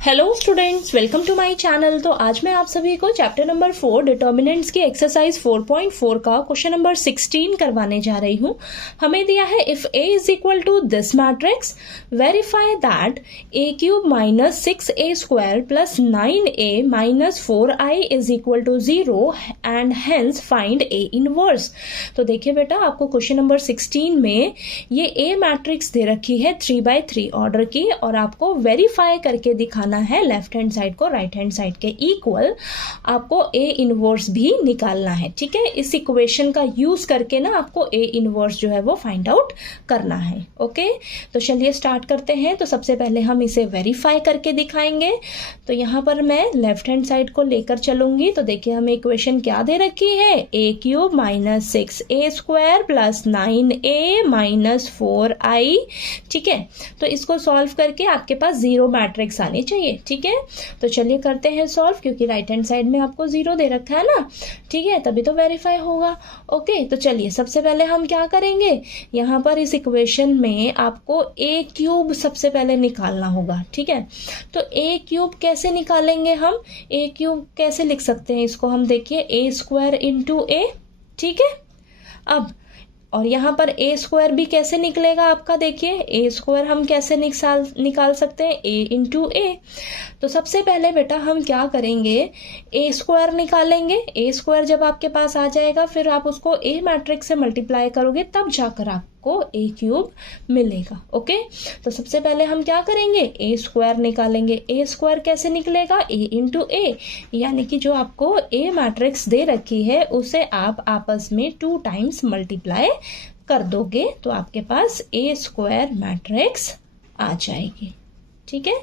Hello students, welcome to my channel. तो आज मैं आप सभी को चैप्टर नंबर 4 डिटर्मिनेंट्स की एक्सरसाइज 4.4 का क्वेश्चन नंबर 16 करवाने जा रही हूँ। हमें दिया है if a is equal to this matrix verify that a cube minus 6a square plus 9a minus 4i is equal to 0 and hence find a inverse. तो देखिए बेटा, आपको क्वेश्चन नंबर 16 में ये a मैट्रिक्स दे रखी है 3x3 ऑर्डर की, और आपको वेरीफाई करके दिखाना है लेफ्ट हैंड साइड को राइट हैंड साइड के इक्वल। आपको ए इनवर्स भी निकालना है, ठीक है। इस इक्वेशन का यूज करके ना आपको ए इनवर्स जो है वो फाइंड आउट करना है। ओके, तो चलिए स्टार्ट करते हैं। तो सबसे पहले हम इसे वेरीफाई करके दिखाएंगे। तो यहाँ पर मैं लेफ्ट हैंड साइड को लेकर चलूंगी। तो देखिए, हमें इक्वेशन क्या दे रखी है, A cube minus 6a square plus 9a minus 4i, ठीक है। तो इसको सॉल्व करके आपके पास जीरो मैट्रिक्स आनी चाहिए, ठीक है। तो चलिए करते हैं सॉल्व, क्योंकि राइट हैंड साइड में आपको जीरो दे रखा है ना, ठीक है, तभी तो वेरीफाई होगा। ओके, तो चलिए सबसे पहले हम क्या करेंगे, यहाँ पर इस इक्वेशन में आपको ए क्यूब सबसे पहले निकालना होगा, ठीक है। तो ए क्यूब कैसे निकालेंगे हम, ए क्यूब कैसे लिख सकते हैं इसको हम, देखिए ए स्क्वायर इंटू ए, ठीक है। अब और यहाँ पर ए स्क्वायर भी कैसे निकलेगा आपका, देखिए ए स्क्वायर हम कैसे निकाल सकते हैं, ए इंटू ए। तो सबसे पहले बेटा हम क्या करेंगे, ए स्क्वायर निकालेंगे। ए स्क्वायर जब आपके पास आ जाएगा, फिर आप उसको ए मैट्रिक्स से मल्टीप्लाई करोगे, तब जाकर आपको ए क्यूब मिलेगा। ओके, तो सबसे पहले हम क्या करेंगे, ए स्क्वायर निकालेंगे। ए स्क्वायर कैसे निकलेगा, ए इंटू ए, यानी कि जो आपको ए मैट्रिक्स दे रखी है उसे आप आपस में 2 टाइम्स मल्टीप्लाई कर दोगे, तो आपके पास ए स्क्वायर मैट्रिक्स आ जाएगी, ठीक है।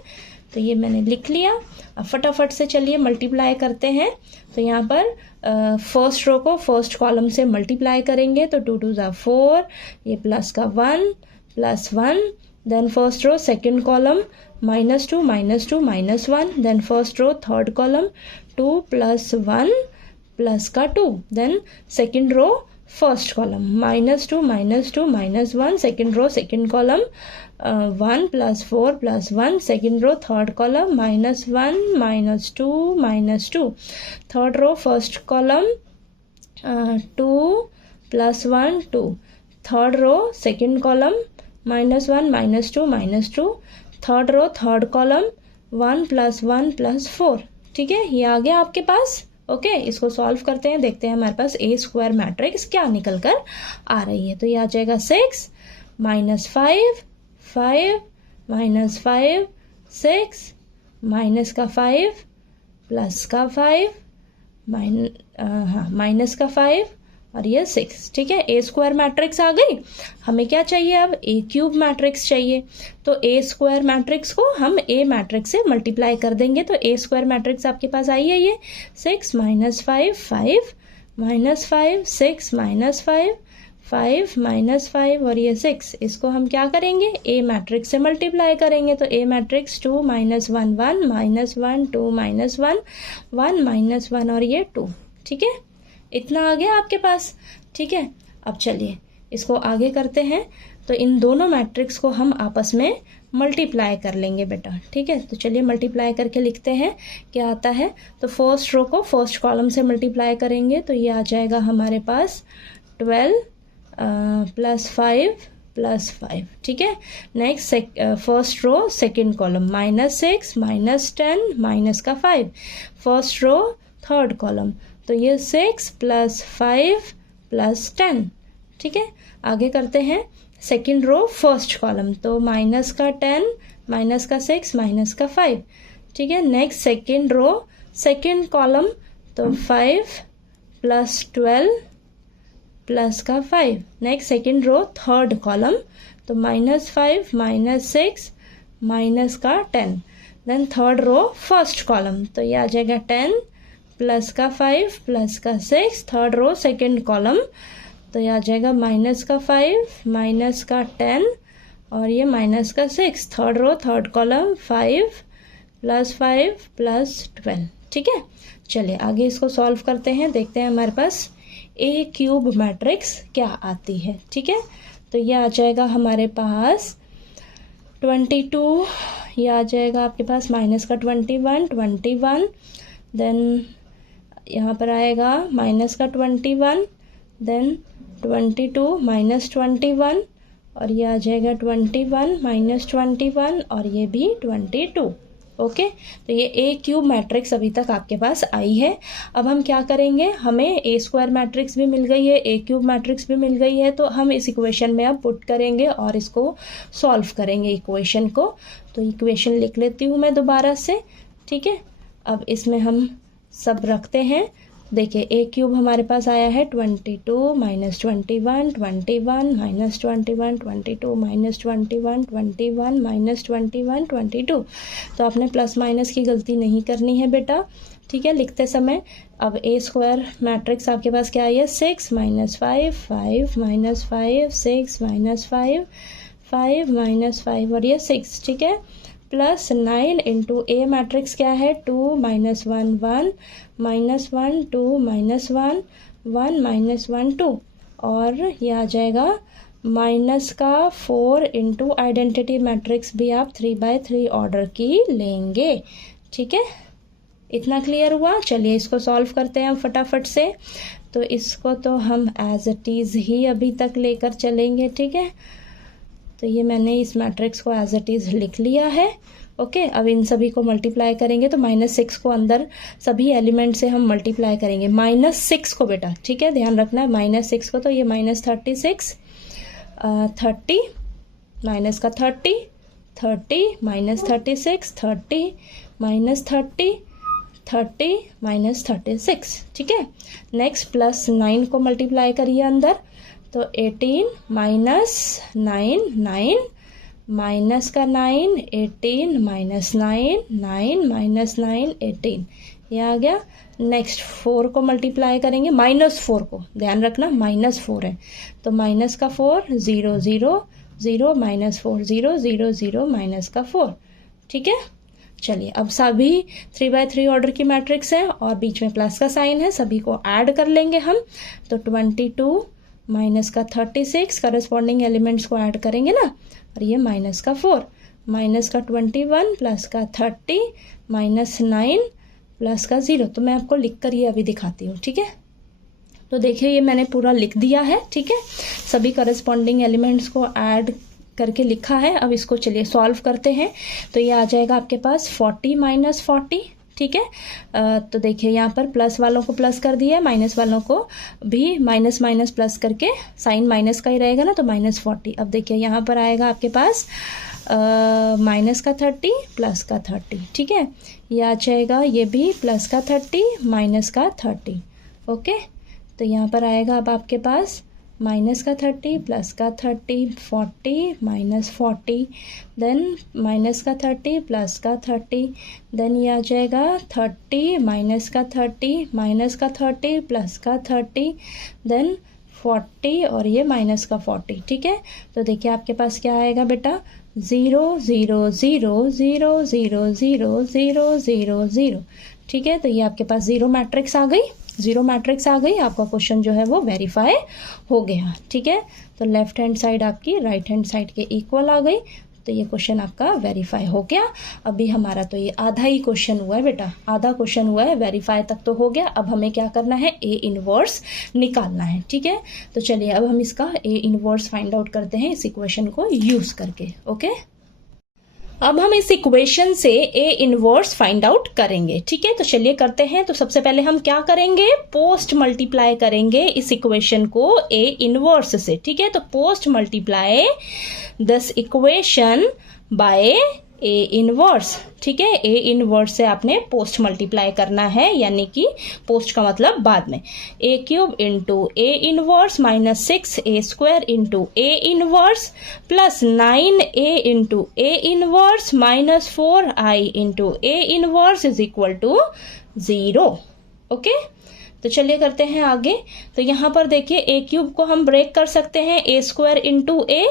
तो ये मैंने लिख लिया। अब फटाफट से चलिए मल्टीप्लाई करते हैं। तो यहाँ पर फर्स्ट रो को फर्स्ट कॉलम से मल्टीप्लाई करेंगे, तो 2 2 ज़ा 4, ये प्लस का 1 plus 1, then first row second column -2 -2 -1, then first row third column 2 plus 1 plus का 2, then second row first column -2 -2 -1, second row second column 1 plus 4 plus 1, second row third column -1 -2 -2, third row first column 2 plus 1 2, third row second column -1 -2 -2, third row third column 1 plus 1 plus 4, ठीक है। ये आ गया आपके पास। Okay, इसको solve करते हैं, देखते हैं हमारे पास ए स्क्वायर मैट्रिक्स क्या निकल कर आ रही है। तो ये आ जाएगा 6 -5 5 -5 6 माइनस का 5 प्लस का 5 माइनस का 5 और ये 6, ठीक है। ए स्क्वायर मैट्रिक्स आ गई। हमें क्या चाहिए अब, ए क्यूब मैट्रिक्स चाहिए। तो ए स्क्वायर मैट्रिक्स को हम ए मैट्रिक्स से मल्टीप्लाई कर देंगे। तो ए स्क्वायर मैट्रिक्स आपके पास आई है, ये 6 -5 5 -5 6 -5 5 -5 और ये 6, इसको हम क्या करेंगे, ए मैट्रिक्स से मल्टीप्लाई करेंगे। तो ए मैट्रिक्स 2 -1 1 -1 2 -1 1 -1 और ये 2, ठीक है। इतना आ गया आपके पास, ठीक है। अब चलिए इसको आगे करते हैं। तो इन दोनों मैट्रिक्स को हम आपस में मल्टीप्लाई कर लेंगे बेटा, ठीक है। तो चलिए मल्टीप्लाई करके लिखते हैं क्या आता है। तो फर्स्ट रो को फर्स्ट कॉलम से मल्टीप्लाई करेंगे, तो ये आ जाएगा हमारे पास 12 प्लस 5 प्लस 5, ठीक है। Next first row second column -6 -10 minus का 5, फर्स्ट रो थर्ड कॉलम, तो ये 6 प्लस 5 प्लस 10, ठीक है। आगे करते हैं सेकेंड रो फर्स्ट कॉलम, तो माइनस का 10 माइनस का 6 माइनस का 5, ठीक है। Next second row second column, तो 5 प्लस 12 प्लस का 5, next second row third column, तो -5 -6 माइनस का 10, then third row first column, तो ये आ जाएगा 10 प्लस का 5 प्लस का 6, थर्ड रो सेकेंड कॉलम, तो ये आ जाएगा माइनस का 5 माइनस का 10 और ये माइनस का 6, third row third column 5 plus 5 plus 12, ठीक है। चलिए आगे इसको सॉल्व करते हैं, देखते हैं हमारे पास ए क्यूब मैट्रिक्स क्या आती है, ठीक है। तो ये आ जाएगा हमारे पास 22 ये आ जाएगा आपके पास माइनस का 21, देन यहाँ पर आएगा माइनस का 21, देन 22 माइनस 21, और ये आ जाएगा 21 माइनस 21, और ये भी 22। ओके, तो ये ए क्यूब मैट्रिक्स अभी तक आपके पास आई है। अब हम क्या करेंगे, हमें ए स्क्वायर मैट्रिक्स भी मिल गई है, ए क्यूब मैट्रिक्स भी मिल गई है, तो हम इस इक्वेशन में अब पुट करेंगे और इसको सॉल्व करेंगे इक्वेशन को। तो इक्वेशन लिख लेती हूँ मैं दोबारा से, ठीक है। अब इसमें हम सब रखते हैं। देखिए ए क्यूब हमारे पास आया है 22 माइनस 21, 21 माइनस 21, 22 माइनस 21, 21 माइनस 21, 22। तो आपने प्लस माइनस की गलती नहीं करनी है बेटा, ठीक है, लिखते समय। अब ए स्क्वायर मैट्रिक्स आपके पास क्या है, 6 माइनस 5, 5 माइनस 5, 6 माइनस 5, 5 माइनस 5, और ये 6, ठीक है, प्लस 9 इंटू ए मैट्रिक्स क्या है, 2 माइनस 1, 1 माइनस 1, 2 माइनस 1, 1 माइनस 1, 2, और ये आ जाएगा माइनस का 4 इंटू आइडेंटिटी मैट्रिक्स भी आप 3/3 ऑर्डर की लेंगे, ठीक है। इतना क्लियर हुआ। चलिए इसको सॉल्व करते हैं हम फटाफट से। तो इसको तो हम एज इट इज़ ही अभी तक लेकर चलेंगे, ठीक है। तो ये मैंने इस मैट्रिक्स को एज इट इज़ लिख लिया है। ओके, अब इन सभी को मल्टीप्लाई करेंगे तो -6 को अंदर सभी एलिमेंट से हम मल्टीप्लाई करेंगे, -6 को बेटा, ठीक है, ध्यान रखना है -6 को। तो ये -36, 30 माइनस का 30, 30 माइनस 36, 30 माइनस 30, 30 माइनस 36, ठीक है। नेक्स्ट प्लस 9 को मल्टीप्लाई करिए अंदर, तो 18 माइनस 9, 9 माइनस का 9, 18 माइनस 9, 9 माइनस 9, 18, ये आ गया। नेक्स्ट 4 को मल्टीप्लाई करेंगे, -4 को, ध्यान रखना -4 है, तो माइनस का 4, 0 0 0 माइनस 4 0 0 0 माइनस का 4, ठीक है। चलिए अब सभी 3/3 ऑर्डर की मैट्रिक्स है और बीच में प्लस का साइन है, सभी को ऐड कर लेंगे हम। तो 22 माइनस का 36, करस्पॉन्डिंग एलिमेंट्स को ऐड करेंगे ना, और ये माइनस का 4, माइनस का 21 प्लस का 30 माइनस 9 प्लस का 0। तो मैं आपको लिख कर ये अभी दिखाती हूँ, ठीक है। तो देखिए ये मैंने पूरा लिख दिया है, ठीक है, सभी करस्पॉन्डिंग एलिमेंट्स को ऐड करके लिखा है। अब इसको चलिए सॉल्व करते हैं। तो ये आ जाएगा आपके पास 40 माइनस 40, ठीक है। तो देखिए यहाँ पर प्लस वालों को प्लस कर दिया है, माइनस वालों को भी माइनस माइनस प्लस करके साइन माइनस का ही रहेगा ना, तो -40। अब देखिए यहाँ पर आएगा आपके पास माइनस का 30 प्लस का 30, ठीक है, ये आ जाएगा, ये भी प्लस का 30 माइनस का 30। ओके, तो यहाँ पर आएगा अब आपके पास माइनस का 30 प्लस का 30, 40 माइनस 40, देन माइनस का 30 प्लस का 30, देन ये आ जाएगा 30 माइनस का 30 माइनस का 30 प्लस का 30, देन 40 और ये माइनस का 40, ठीक है। तो देखिए आपके पास क्या आएगा बेटा, 0 0 0 0 0 0 0 0 0, ठीक है। तो ये आपके पास जीरो मैट्रिक्स आ गई, जीरो मैट्रिक्स आ गई, आपका क्वेश्चन जो है वो वेरीफाई हो गया, ठीक है। तो लेफ्ट हैंड साइड आपकी राइट हैंड साइड के इक्वल आ गई, तो ये क्वेश्चन आपका वेरीफाई हो गया। अभी हमारा तो ये आधा ही क्वेश्चन हुआ है बेटा, आधा क्वेश्चन हुआ है, वेरीफाई तक तो हो गया। अब हमें क्या करना है, ए इनवर्स निकालना है, ठीक है। तो चलिए अब हम इसका ए इनवर्स फाइंड आउट करते हैं इस इक्वेशन को यूज करके। ओके, अब हम इस इक्वेशन से ए इनवर्स फाइंड आउट करेंगे, ठीक है। तो चलिए करते हैं। तो सबसे पहले हम क्या करेंगे, पोस्ट मल्टीप्लाई करेंगे इस इक्वेशन को ए इनवर्स से, ठीक है। तो post multiply this equation by A inverse, ठीक है। ए इनवर्स से आपने पोस्ट मल्टीप्लाई करना है, यानी कि पोस्ट का मतलब बाद में। A cube into A inverse minus 6 A square into A inverse plus 9 A into A inverse minus 4 I into A inverse is equal to 0। Okay, तो चलिए करते हैं आगे। तो यहाँ पर देखिए ए क्यूब को हम ब्रेक कर सकते हैं, A square into A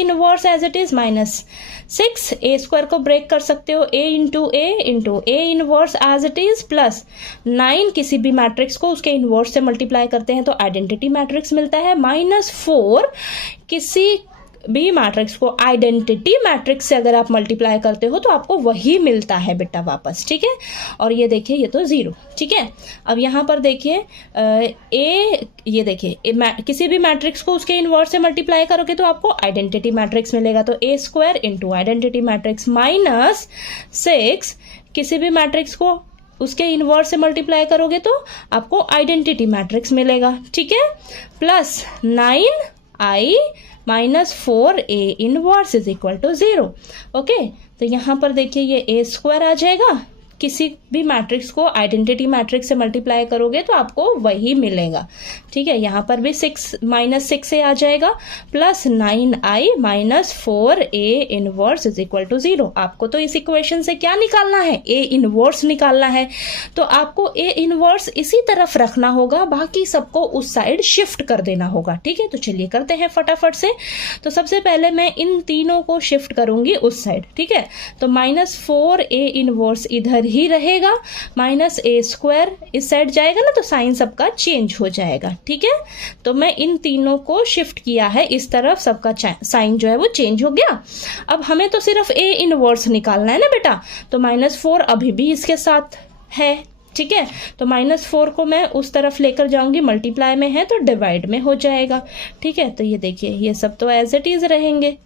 inverse as it is -6, A square को ब्रेक कर सकते हो A into A inverse as it is plus 9, किसी भी मैट्रिक्स को उसके इनवर्स से मल्टीप्लाई करते हैं तो आइडेंटिटी मैट्रिक्स मिलता है, -4 किसी भी मैट्रिक्स को आइडेंटिटी मैट्रिक्स से अगर आप मल्टीप्लाई करते हो तो आपको वही मिलता है बेटा वापस, ठीक है। और ये देखिए ये तो 0, ठीक है। अब यहाँ पर देखिए ये देखिए किसी भी मैट्रिक्स को उसके इनवर्स से मल्टीप्लाई करोगे तो आपको आइडेंटिटी मैट्रिक्स मिलेगा। तो A square into identity matrix minus 6, किसी भी मैट्रिक्स को उसके इनवर्स से मल्टीप्लाई करोगे तो आपको आइडेंटिटी मैट्रिक्स मिलेगा, ठीक है। Plus 9i minus 4a inverse is equal to 0। Okay, तो यहाँ पर देखिए ये a स्क्वायर आ जाएगा, किसी भी मैट्रिक्स को आइडेंटिटी मैट्रिक्स से मल्टीप्लाई करोगे तो आपको वही मिलेगा, ठीक है। यहाँ पर भी 6 माइनस 6a आ जाएगा, plus 9i minus 4a inverse is equal to 0। आपको तो इस इक्वेशन से क्या निकालना है, a इनवर्स निकालना है। तो आपको a इनवर्स इसी तरफ रखना होगा, बाकी सबको उस साइड शिफ्ट कर देना होगा, ठीक है। तो चलिए करते हैं फटाफट से। तो सबसे पहले मैं इन तीनों को शिफ्ट करूंगी उस साइड, ठीक है। तो माइनस 4a इनवर्स इधर ही रहेगा, माइनस a स्क्वायर इस साइड जाएगा ना, तो साइन सबका चेंज हो जाएगा, ठीक है। तो मैं इन तीनों को शिफ्ट किया है इस तरफ, सबका साइन जो है वो चेंज हो गया। अब हमें तो सिर्फ a इनवर्स निकालना है ना बेटा, तो माइनस 4 अभी भी इसके साथ है, ठीक है। तो माइनस 4 को मैं उस तरफ लेकर जाऊंगी, मल्टीप्लाई में है तो डिवाइड में हो जाएगा, ठीक है। तो ये देखिए ये सब तो एज इट इज रहेंगे,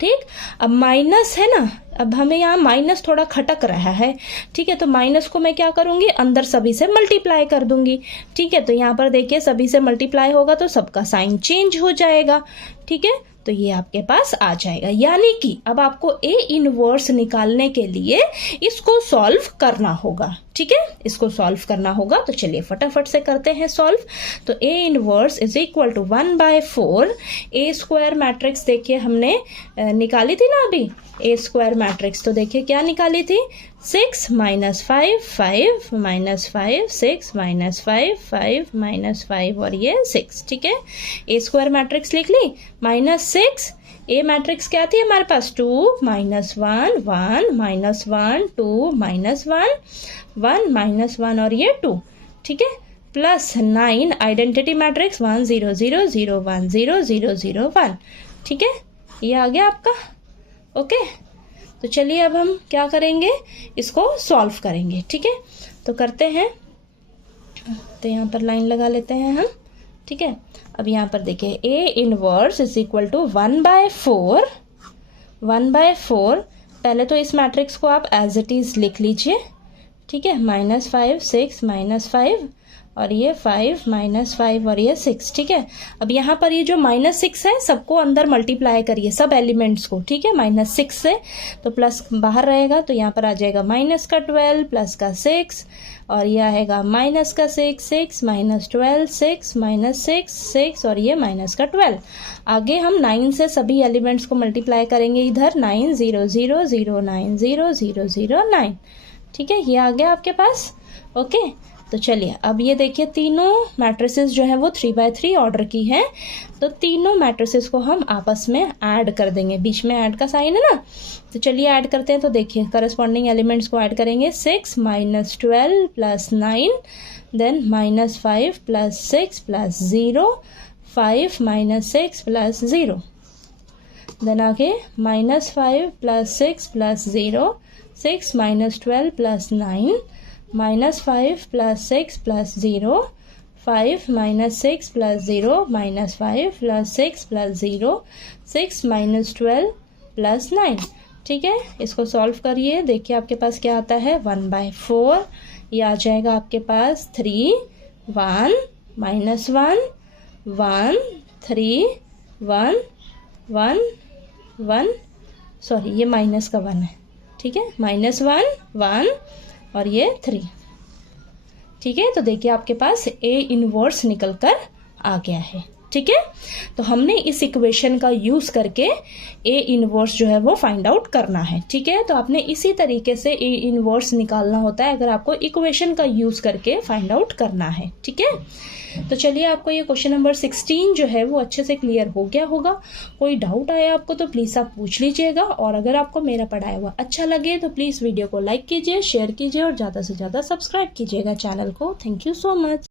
ठीक। अब माइनस है ना, अब हमें यहाँ माइनस थोड़ा खटक रहा है, ठीक है। तो माइनस को मैं क्या करूंगी, अंदर सभी से मल्टीप्लाई कर दूंगी, ठीक है। तो यहाँ पर देखिए सभी से मल्टीप्लाई होगा तो सबका साइन चेंज हो जाएगा, ठीक है। तो ये आपके पास आ जाएगा, यानी कि अब आपको a इनवर्स निकालने के लिए इसको सॉल्व करना होगा, ठीक है। इसको सॉल्व करना होगा, तो चलिए फटाफट से करते हैं सॉल्व। तो a inverse is equal to 1/4 a square matrix देखिए हमने निकाली थी ना अभी, a स्क्वायर मैट्रिक्स। तो देखिए क्या निकाली थी, 6 माइनस 5 5 माइनस 5 6 माइनस 5 5 माइनस 5 और ये 6, ठीक है। a स्क्वायर मैट्रिक्स लिख ली, माइनस 6 a मैट्रिक्स क्या थी हमारे पास, 2 माइनस 1 1 माइनस 1 2 माइनस 1 1 माइनस 1 और ये 2, ठीक है। प्लस 9 आइडेंटिटी मैट्रिक्स 1 0 0 0 1 0 0 0 1, ठीक है। ये आ गया आपका, ओके। तो चलिए अब हम क्या करेंगे, इसको सॉल्व करेंगे, ठीक है। तो करते हैं, तो यहाँ पर लाइन लगा लेते हैं हम, ठीक है। अब यहाँ पर देखिए a inverse is equal to 1/4 1/4। पहले तो इस मैट्रिक्स को आप एज इट इज लिख लीजिए, ठीक है। माइनस 5 6 माइनस 5 और ये 5 माइनस 5 और ये 6, ठीक है। अब यहाँ पर ये जो माइनस 6 है सबको अंदर मल्टीप्लाई करिए, सब एलिमेंट्स को, ठीक है। माइनस 6 से तो प्लस बाहर रहेगा, तो यहाँ पर आ जाएगा माइनस का 12 प्लस का 6 और ये आएगा माइनस का 6 6 माइनस 12 6 माइनस 6 6 और ये माइनस का 12। आगे हम 9 से सभी एलिमेंट्स को मल्टीप्लाई करेंगे इधर, 9 0 0 0 9 0 0 0 9, ठीक है। ये आ गया आपके पास, ओके। तो चलिए अब ये देखिए तीनों मैट्रिसेस जो है वो 3/3 ऑर्डर की हैं, तो तीनों मैट्रिसेस को हम आपस में ऐड कर देंगे, बीच में ऐड का साइन है ना। तो चलिए ऐड करते हैं। तो देखिए करस्पॉन्डिंग एलिमेंट्स को ऐड करेंगे, 6 minus 12 plus 9, then minus 5 plus 6 plus 0 5 minus 6 plus 0, then आगे minus 5 plus 6 plus 0 6 minus 12 plus 9 minus 5 plus 6 plus 0 5 minus 6 plus 0 minus 5 plus 6 plus 0 6 minus 12 plus 9, ठीक है। इसको सॉल्व करिए, देखिए आपके पास क्या आता है, 1/4। ये आ जाएगा आपके पास 3 1 माइनस 1 1 3 1 1 1, सॉरी ये माइनस का 1 है, ठीक है। माइनस 1 1 और ये 3, ठीक है। तो देखिए आपके पास a इनवर्स निकल कर आ गया है, ठीक है। तो हमने इस इक्वेशन का यूज करके a इनवर्स जो है वो फाइंड आउट करना है, ठीक है। तो आपने इसी तरीके से a इनवर्स निकालना होता है अगर आपको इक्वेशन का यूज करके फाइंड आउट करना है, ठीक है। तो चलिए आपको ये क्वेश्चन नंबर 16 जो है वो अच्छे से क्लियर हो गया होगा। कोई डाउट आया आपको तो प्लीज़ आप पूछ लीजिएगा, और अगर आपको मेरा पढ़ाया हुआ अच्छा लगे तो प्लीज़ वीडियो को लाइक कीजिए, शेयर कीजिए और ज़्यादा से ज़्यादा सब्सक्राइब कीजिएगा चैनल को। Thank you so much.